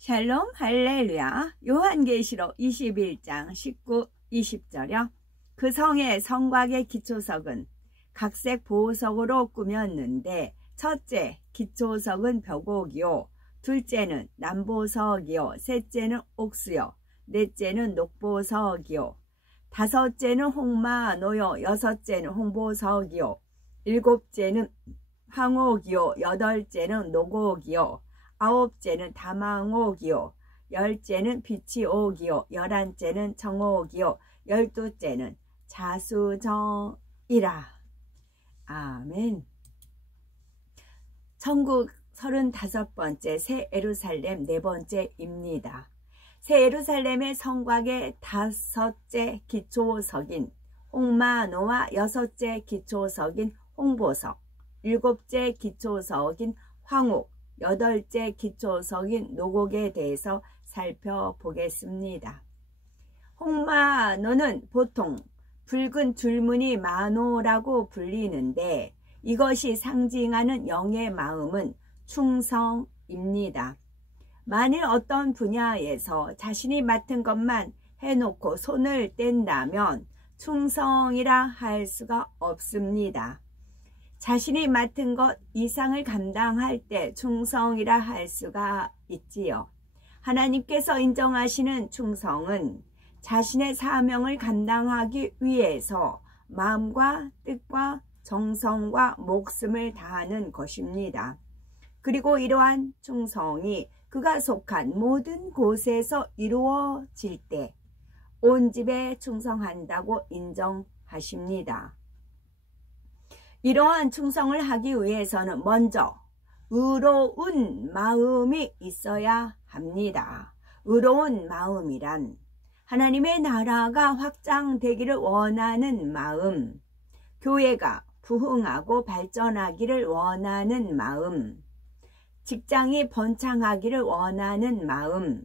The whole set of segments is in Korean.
샬롬 할렐루야. 요한계시록 21장 19, 20절이요. 그 성의 성곽의 기초석은 각색 보석으로 꾸몄는데 첫째 기초석은 벽옥이요, 둘째는 남보석이요, 셋째는 옥수요, 넷째는 녹보석이요, 다섯째는 홍마노요, 여섯째는 홍보석이요, 일곱째는 황옥이요, 여덟째는 녹옥이요, 아홉째는 다망옥이요, 열째는 비치옥이요, 열한째는 정옥이요, 열두째는 자수정이라. 아멘. 천국 35번째 새 예루살렘 4번째입니다. 새 예루살렘의 성곽의 다섯째 기초석인 홍마노와 여섯째 기초석인 홍보석, 일곱째 기초석인 황옥, 여덟째 기초석인 노곡에 대해서 살펴보겠습니다. 홍마노는 보통 붉은 줄무늬 마노라고 불리는데 이것이 상징하는 영의 마음은 충성입니다. 만일 어떤 분야에서 자신이 맡은 것만 해놓고 손을 뗀다면 충성이라 할 수가 없습니다. 자신이 맡은 것 이상을 감당할 때 충성이라 할 수가 있지요. 하나님께서 인정하시는 충성은 자신의 사명을 감당하기 위해서 마음과 뜻과 정성과 목숨을 다하는 것입니다. 그리고 이러한 충성이 그가 속한 모든 곳에서 이루어질 때 온 집에 충성한다고 인정하십니다. 이러한 충성을 하기 위해서는 먼저 의로운 마음이 있어야 합니다. 의로운 마음이란 하나님의 나라가 확장되기를 원하는 마음, 교회가 부흥하고 발전하기를 원하는 마음, 직장이 번창하기를 원하는 마음,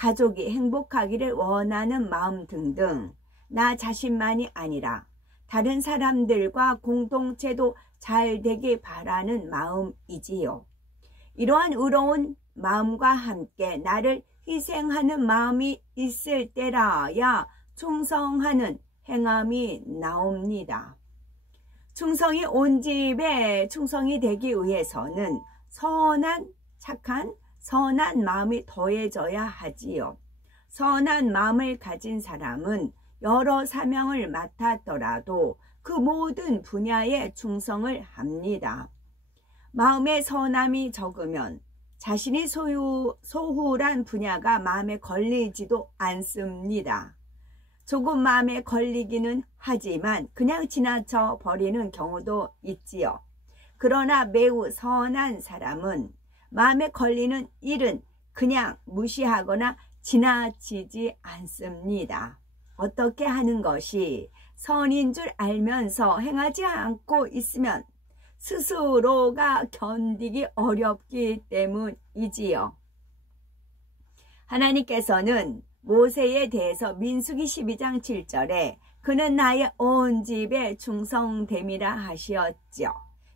가족이 행복하기를 원하는 마음 등등 나 자신만이 아니라 다른 사람들과 공동체도 잘 되길 바라는 마음이지요. 이러한 의로운 마음과 함께 나를 희생하는 마음이 있을 때라야 충성하는 행함이 나옵니다. 충성이 온 집에 충성이 되기 위해서는 선한, 착한, 선한 마음이 더해져야 하지요. 선한 마음을 가진 사람은 여러 사명을 맡았더라도 그 모든 분야에 충성을 합니다. 마음에 선함이 적으면 자신이 소홀한 분야가 마음에 걸리지도 않습니다. 조금 마음에 걸리기는 하지만 그냥 지나쳐 버리는 경우도 있지요. 그러나 매우 선한 사람은 마음에 걸리는 일은 그냥 무시하거나 지나치지 않습니다. 어떻게 하는 것이 선인 줄 알면서 행하지 않고 있으면 스스로가 견디기 어렵기 때문이지요. 하나님께서는 모세에 대해서 민수기 12장 7절에 그는 나의 온 집에 충성됨이라 하시었죠.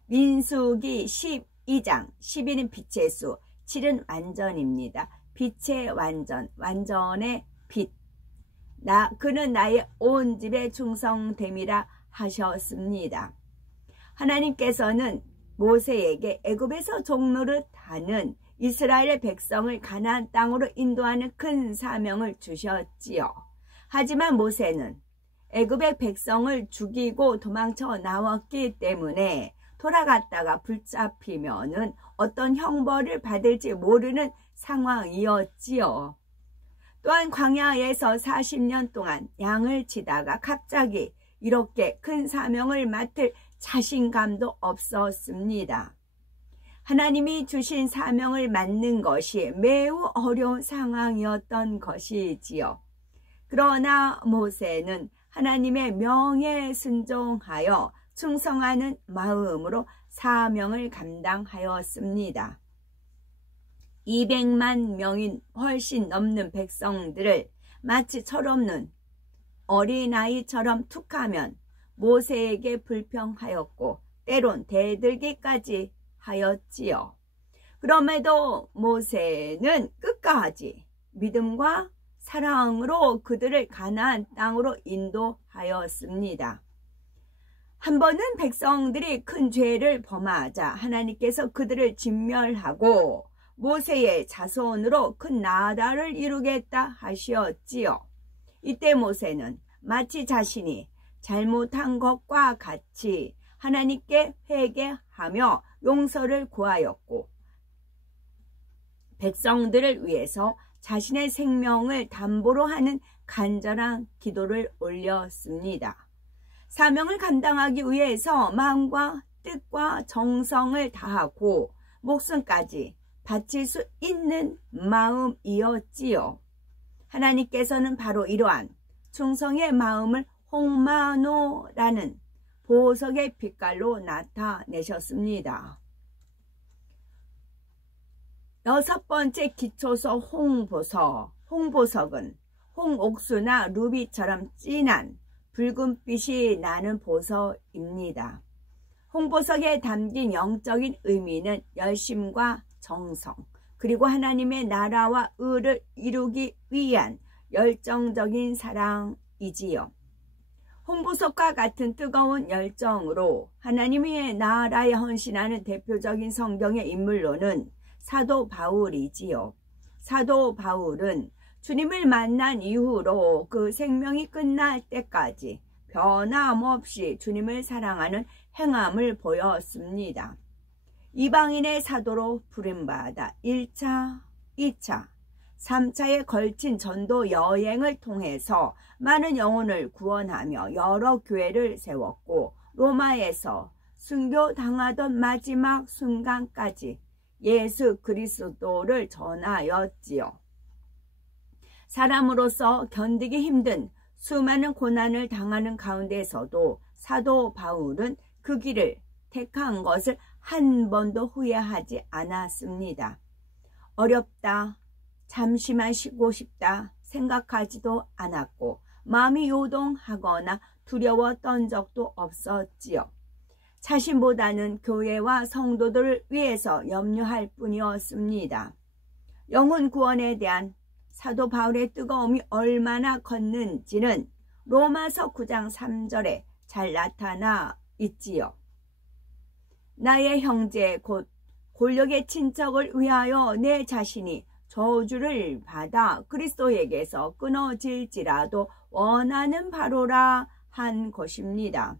민수기 12장 12는 빛의 수, 7은 완전입니다. 빛의 완전, 완전의 빛. 그는 나의 온 집에 충성됨이라 하셨습니다. 하나님께서는 모세에게 애굽에서 종노릇 하는 이스라엘 백성을 가나안 땅으로 인도하는 큰 사명을 주셨지요. 하지만 모세는 애굽의 백성을 죽이고 도망쳐 나왔기 때문에 돌아갔다가 붙잡히면은 어떤 형벌을 받을지 모르는 상황이었지요. 또한 광야에서 40년 동안 양을 치다가 갑자기 이렇게 큰 사명을 맡을 자신감도 없었습니다. 하나님이 주신 사명을 맡는 것이 매우 어려운 상황이었던 것이지요. 그러나 모세는 하나님의 명에 순종하여 충성하는 마음으로 사명을 감당하였습니다. 200만 명인 훨씬 넘는 백성들을 마치 철없는 어린아이처럼 툭하면 모세에게 불평하였고 때론 대들기까지 하였지요. 그럼에도 모세는 끝까지 끝까지 믿음과 사랑으로 그들을 가나안 땅으로 인도하였습니다. 한 번은 백성들이 큰 죄를 범하자 하나님께서 그들을 진멸하고 모세의 자손으로 큰 나라를 이루겠다 하시었지요. 이때 모세는 마치 자신이 잘못한 것과 같이 하나님께 회개하며 용서를 구하였고 백성들을 위해서 자신의 생명을 담보로 하는 간절한 기도를 올렸습니다. 사명을 감당하기 위해서 마음과 뜻과 정성을 다하고 목숨까지 바칠 수 있는 마음이었지요. 하나님께서는 바로 이러한 충성의 마음을 홍마노라는 보석의 빛깔로 나타내셨습니다. 6번째 기초석 홍보석. 홍보석은 홍옥수나 루비처럼 진한 붉은빛이 나는 보석입니다. 홍보석에 담긴 영적인 의미는 열심과 정성, 그리고 하나님의 나라와 의를 이루기 위한 열정적인 사랑이지요. 홍보석과 같은 뜨거운 열정으로 하나님의 나라에 헌신하는 대표적인 성경의 인물로는 사도 바울이지요. 사도 바울은 주님을 만난 이후로 그 생명이 끝날 때까지 변함없이 주님을 사랑하는 행함을 보였습니다. 이방인의 사도로 부름받아 1차, 2차, 3차에 걸친 전도 여행을 통해서 많은 영혼을 구원하며 여러 교회를 세웠고 로마에서 순교당하던 마지막 순간까지 예수 그리스도를 전하였지요. 사람으로서 견디기 힘든 수많은 고난을 당하는 가운데서도 사도 바울은 그 길을 택한 것을 한 번도 후회하지 않았습니다. 어렵다, 잠시만 쉬고 싶다 생각하지도 않았고 마음이 요동하거나 두려웠던 적도 없었지요. 자신보다는 교회와 성도들을 위해서 염려할 뿐이었습니다. 영혼 구원에 대한 사도 바울의 뜨거움이 얼마나 컸는지는 로마서 9장 3절에 잘 나타나 있지요. 나의 형제 곧 골력의 친척을 위하여 내 자신이 저주를 받아 그리스도에게서 끊어질지라도 원하는 바로라 한 것입니다.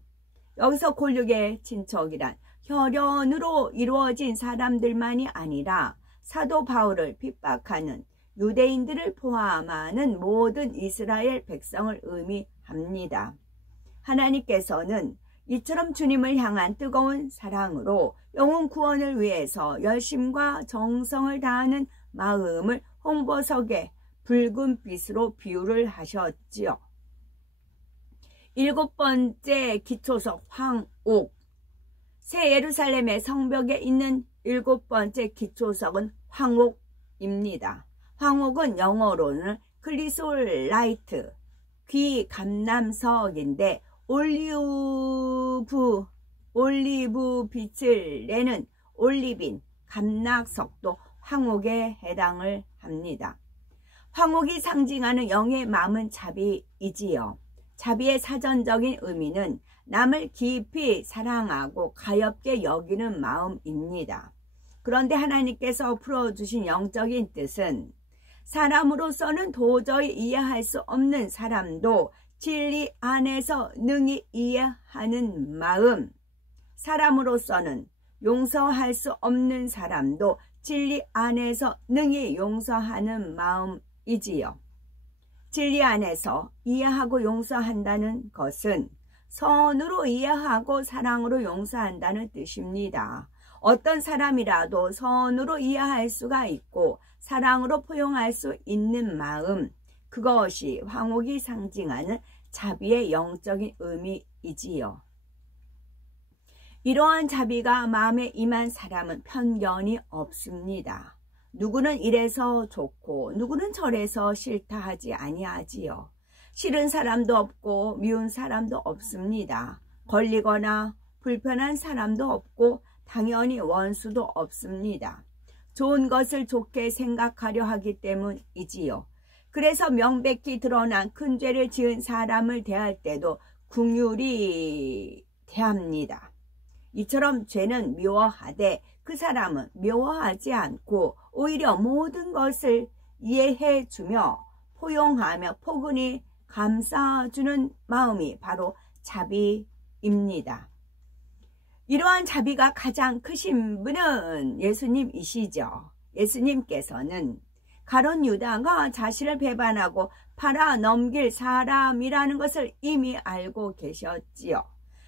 여기서 골력의 친척이란 혈연으로 이루어진 사람들만이 아니라 사도 바울을 핍박하는 유대인들을 포함하는 모든 이스라엘 백성을 의미합니다. 하나님께서는 이처럼 주님을 향한 뜨거운 사랑으로 영혼 구원을 위해서 열심과 정성을 다하는 마음을 홍보석의 붉은 빛으로 비유를 하셨지요. 7번째 기초석 황옥. 새 예루살렘의 성벽에 있는 7번째 기초석은 황옥입니다. 황옥은 영어로는 클리솔라이트, 귀 감람석인데 올리브 빛을 내는 올리빈 감락석도 황옥에 해당을 합니다. 황옥이 상징하는 영의 마음은 자비이지요. 자비의 사전적인 의미는 남을 깊이 사랑하고 가엾게 여기는 마음입니다. 그런데 하나님께서 풀어주신 영적인 뜻은 사람으로서는 도저히 이해할 수 없는 사람도 진리 안에서 능히 이해하는 마음, 사람으로서는 용서할 수 없는 사람도 진리 안에서 능히 용서하는 마음이지요. 진리 안에서 이해하고 용서한다는 것은 선으로 이해하고 사랑으로 용서한다는 뜻입니다. 어떤 사람이라도 선으로 이해할 수가 있고 사랑으로 포용할 수 있는 마음, 그것이 황옥이 상징하는 자비의 영적인 의미이지요. 이러한 자비가 마음에 임한 사람은 편견이 없습니다. 누구는 이래서 좋고 누구는 저래서 싫다 하지 아니하지요. 싫은 사람도 없고 미운 사람도 없습니다. 걸리거나 불편한 사람도 없고 당연히 원수도 없습니다. 좋은 것을 좋게 생각하려 하기 때문이지요. 그래서 명백히 드러난 큰 죄를 지은 사람을 대할 때도 긍휼히 대합니다. 이처럼 죄는 미워하되 그 사람은 미워하지 않고 오히려 모든 것을 이해해 주며 포용하며 포근히 감싸주는 마음이 바로 자비입니다. 이러한 자비가 가장 크신 분은 예수님이시죠. 예수님께서는 가룟 유다가 자신을 배반하고 팔아 넘길 사람이라는 것을 이미 알고 계셨지요.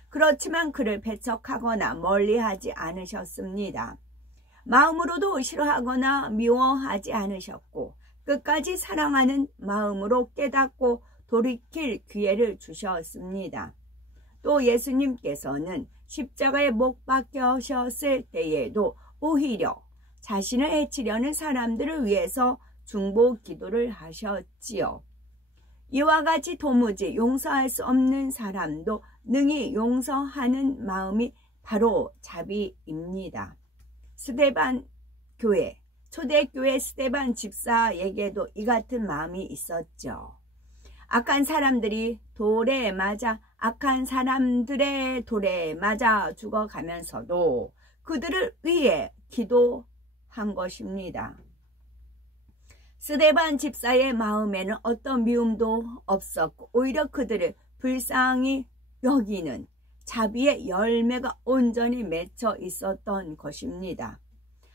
그렇지만 그를 배척하거나 멀리하지 않으셨습니다. 마음으로도 싫어하거나 미워하지 않으셨고 끝까지 사랑하는 마음으로 깨닫고 돌이킬 기회를 주셨습니다. 또 예수님께서는 십자가에 못 박혀셨을 때에도 오히려 자신을 해치려는 사람들을 위해서 중보 기도를 하셨지요. 이와 같이 도무지 용서할 수 없는 사람도 능히 용서하는 마음이 바로 자비입니다. 스데반 교회, 초대교회 스데반 집사에게도 이 같은 마음이 있었죠. 악한 사람들의 돌에 맞아 죽어가면서도 그들을 위해 기도한 것입니다. 스데반 집사의 마음에는 어떤 미움도 없었고 오히려 그들을 불쌍히 여기는 자비의 열매가 온전히 맺혀 있었던 것입니다.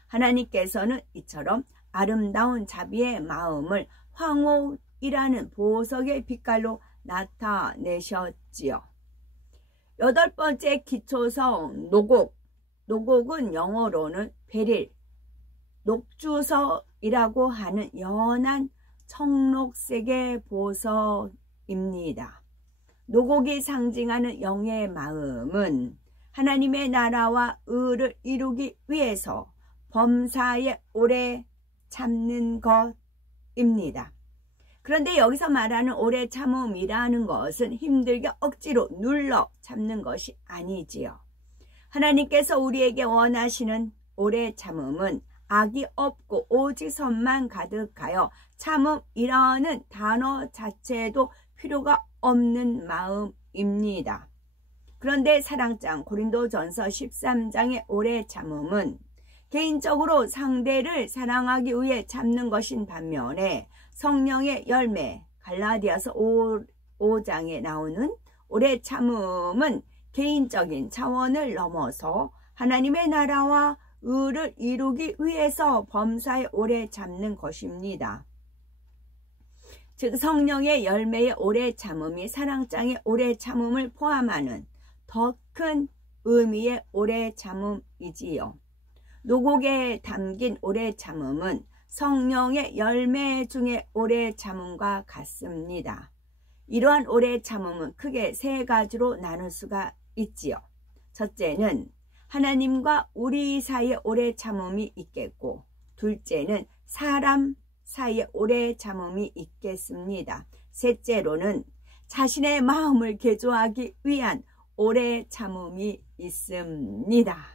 하나님께서는 이처럼 아름다운 자비의 마음을 황홀이라는 보석의 빛깔로 나타내셨지요. 8번째 기초성 노곡. 노곡은 영어로는 베릴, 녹주석이라고 하는 연한 청록색의 보석입니다. 노곡이 상징하는 영의 마음은 하나님의 나라와 의를 이루기 위해서 범사에 오래 참는 것입니다. 그런데 여기서 말하는 오래 참음이라는 것은 힘들게 억지로 눌러 참는 것이 아니지요. 하나님께서 우리에게 원하시는 오래 참음은 악이 없고 오직 선만 가득하여 참음이라는 단어 자체도 필요가 없는 마음입니다. 그런데 사랑장 고린도전서 13장의 오래 참음은 개인적으로 상대를 사랑하기 위해 참는 것인 반면에 성령의 열매 갈라디아서 5장에 나오는 오래 참음은 개인적인 차원을 넘어서 하나님의 나라와 의를 이루기 위해서 범사에 오래 참는 것입니다. 즉 성령의 열매의 오래 참음이 사랑장의 오래 참음을 포함하는 더 큰 의미의 오래 참음이지요. 노곡에 담긴 오래 참음은 성령의 열매 중에 오래 참음과 같습니다. 이러한 오래 참음은 크게 3가지로 나눌 수가 있지요. 첫째는 하나님과 우리 사이에 오래 참음이 있겠고, 둘째는 사람 사이에 오래 참음이 있겠습니다. 셋째로는 자신의 마음을 개조하기 위한 오래 참음이 있습니다.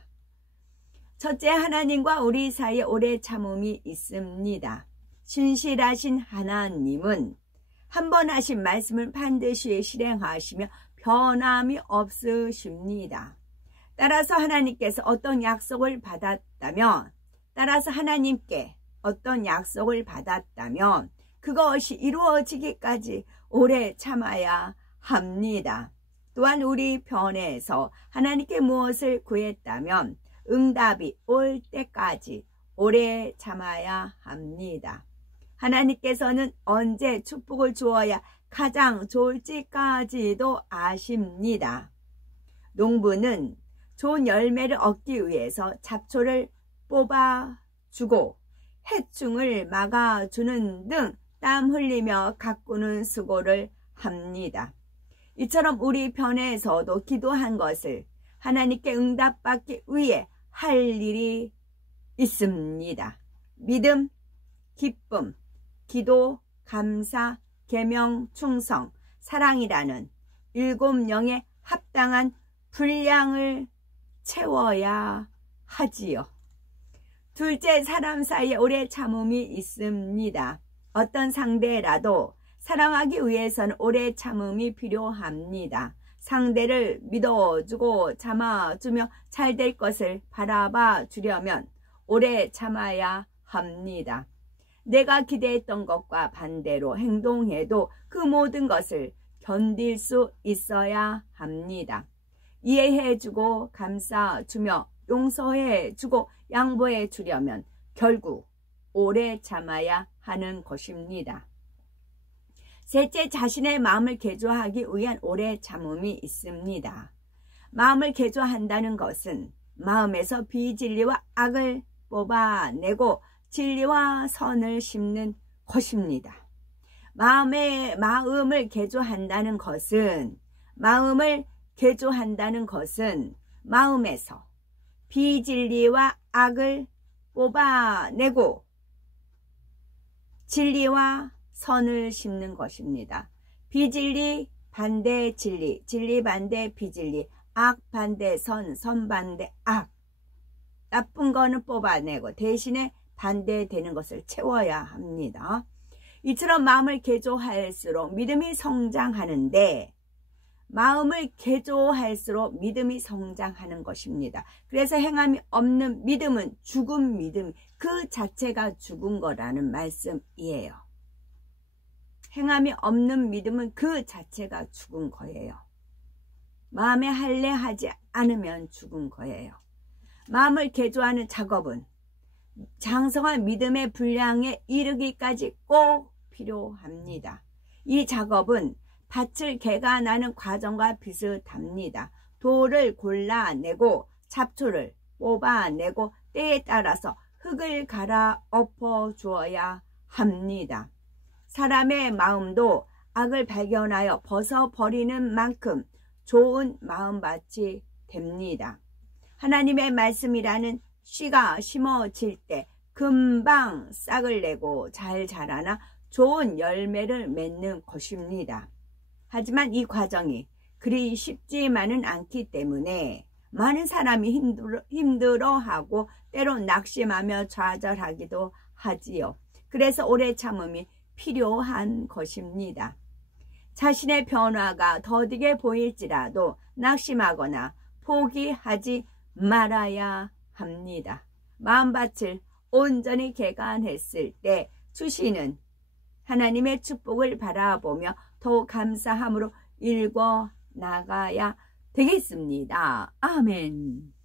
첫째, 하나님과 우리 사이에 오래 참음이 있습니다. 신실하신 하나님은 한 번 하신 말씀을 반드시 실행하시며 변함이 없으십니다. 따라서 하나님께서 어떤 약속을 받았다면, 그것이 이루어지기까지 오래 참아야 합니다. 또한 우리 편에서 하나님께 무엇을 구했다면 응답이 올 때까지 오래 참아야 합니다. 하나님께서는 언제 축복을 주어야 가장 좋을지까지도 아십니다. 농부는 좋은 열매를 얻기 위해서 잡초를 뽑아주고 해충을 막아주는 등 땀 흘리며 가꾸는 수고를 합니다. 이처럼 우리 편에서도 기도한 것을 하나님께 응답받기 위해 할 일이 있습니다. 믿음, 기쁨, 기도, 감사, 계명, 충성, 사랑이라는 7영의 합당한 분량을 채워야 하지요. 둘째, 사람 사이에 오래 참음이 있습니다. 어떤 상대라도 사랑하기 위해서는 오래 참음이 필요합니다. 상대를 믿어주고 참아주며 잘 될 것을 바라봐 주려면 오래 참아야 합니다. 내가 기대했던 것과 반대로 행동해도 그 모든 것을 견딜 수 있어야 합니다. 이해해주고 감싸주며 용서해주고 양보해주려면 결국 오래 참아야 하는 것입니다. 셋째, 자신의 마음을 개조하기 위한 오래 참음이 있습니다. 마음을 개조한다는 것은 마음에서 비진리와 악을 뽑아내고 진리와 선을 심는 것입니다. 마음을 개조한다는 것은 마음에서 비진리와 악을 뽑아내고 진리와 선을 심는 것입니다. 비진리 반대 진리, 진리 반대 비진리, 악 반대 선, 선 반대 악. 나쁜 거는 뽑아내고 대신에 반대되는 것을 채워야 합니다. 이처럼 마음을 개조할수록 믿음이 성장하는데 마음을 개조할수록 믿음이 성장하는 것입니다. 그래서 행함이 없는 믿음은 죽은 믿음, 그 자체가 죽은 거라는 말씀이에요. 행함이 없는 믿음은 그 자체가 죽은 거예요. 마음에 할례하지 않으면 죽은 거예요. 마음을 개조하는 작업은 장성한 믿음의 분량에 이르기까지 꼭 필요합니다. 이 작업은 밭을 개간하는 과정과 비슷합니다. 돌을 골라내고 잡초를 뽑아내고 때에 따라서 흙을 갈아 엎어 주어야 합니다. 사람의 마음도 악을 발견하여 벗어버리는 만큼 좋은 마음밭이 됩니다. 하나님의 말씀이라는 씨가 심어질 때 금방 싹을 내고 잘 자라나 좋은 열매를 맺는 것입니다. 하지만 이 과정이 그리 쉽지만은 않기 때문에 많은 사람이 힘들어하고 때론 낙심하며 좌절하기도 하지요. 그래서 오래 참음이 필요한 것입니다. 자신의 변화가 더디게 보일지라도 낙심하거나 포기하지 말아야 합니다. 마음밭을 온전히 개간했을 때 주시는 하나님의 축복을 바라보며 더욱 감사함으로 읽어 나가야 되겠습니다. 아멘.